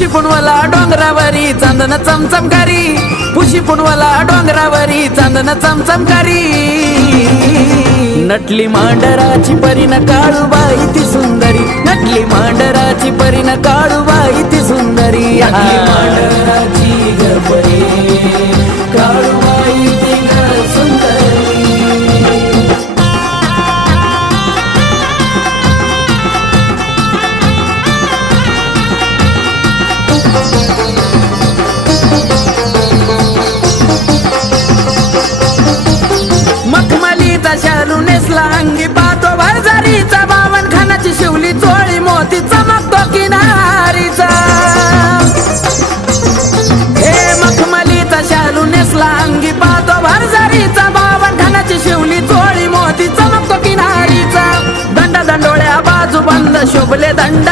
Pushy पुनवला डोंगरावरी चांदन चमचमकारी, pushy पुनवला डोंगरावरी चांदन चमचमकारी. नटली मांडराची परीन काळूबाई ती सुंदरी, नटली मांडराची परीन काळूबाई ती सुंदरी. नटली मांडराची ग परी काळूबाई ती ग सुंदरी. मखमलीचा शालू नेसला अंगी पाहतो भरजारीचा, बावन खानाची शिवली चोळी मोती चमकतो किनारीचा. हे मखमलीचा शालू नेसला अंगी पाहतो भरजारीचा, बावन खानाची शिवली चोळी मोती चमकतो किनारीचा. दंड दंडोळ्या बाजू बंद शोभले दंड